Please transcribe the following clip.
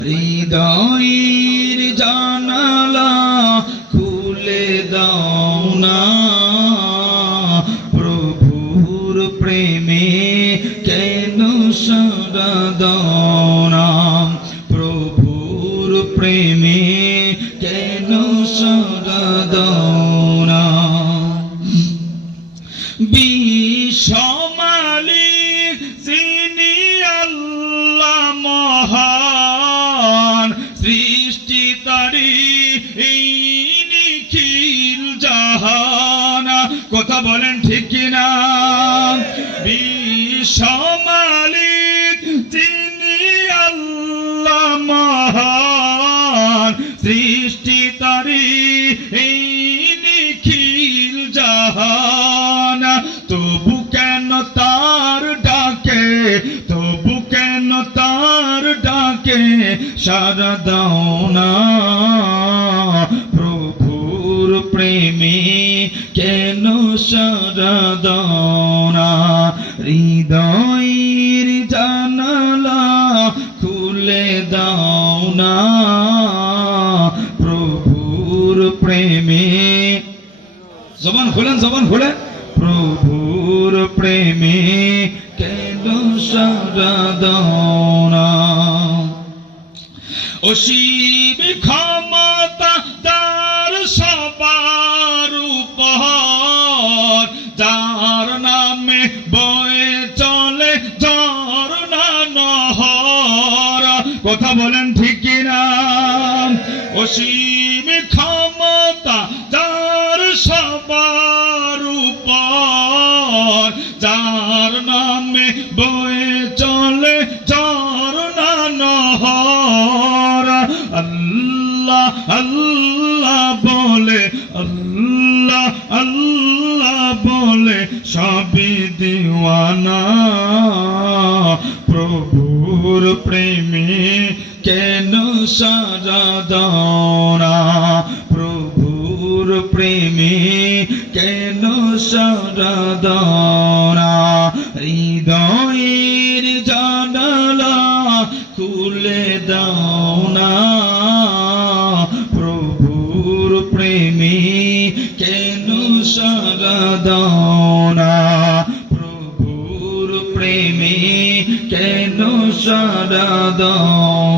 হৃদয়ের জানালা খুলে দাও না, প্রভুর প্রেমে কেন সাড়া দাও না, প্রভুর প্রেমে কেন সাড়া দাও না। বিশ্বমালিক যিনি আল্লাহ মহান, সৃষ্টি তারি এই নিখিল জাহান। কথা বলেন ঠিক কিনা? বিশ্বমালিক যিনি আল্লাহ মহান, সৃষ্টি তারি এই নিখিল জাহান। তবু কেন তার ডাকে, তবু কেন তার ডাকে সাড়া দাও না, প্রভুর প্রেমে কেন সাড়া দাও না। হৃদয়ের জানালা খুলে দাও না, প্রভুর প্রেমে। জবান খোলেন, জবান খোলেন। প্রভুর প্রেমে কেন সাড়া দাও না। অসীম ক্ষমতা তার সবার উপর, যার নামে বয়ে চলে ঝরনা নহর। কথা বলেন ঠিক কিনা? অসীম ক্ষমতা যার সবার উপর, যার নামে বয়ে চলে ঝরনা নহর। আল্লাহ আল্লাহ বলে, আল্লাহ আল্লাহ বলে সবই দিওয়ানা, প্রভুর প্রেমে কেন সাড়া দাও না, প্রভুর প্রেমে কেন সাড়া দাও না। হৃদয়ের জানালা খুলে দাও না, প্রভুর প্রেমে কেন সাড়া দাও না, প্রভুর প্রেমে কেন সাড়া দাও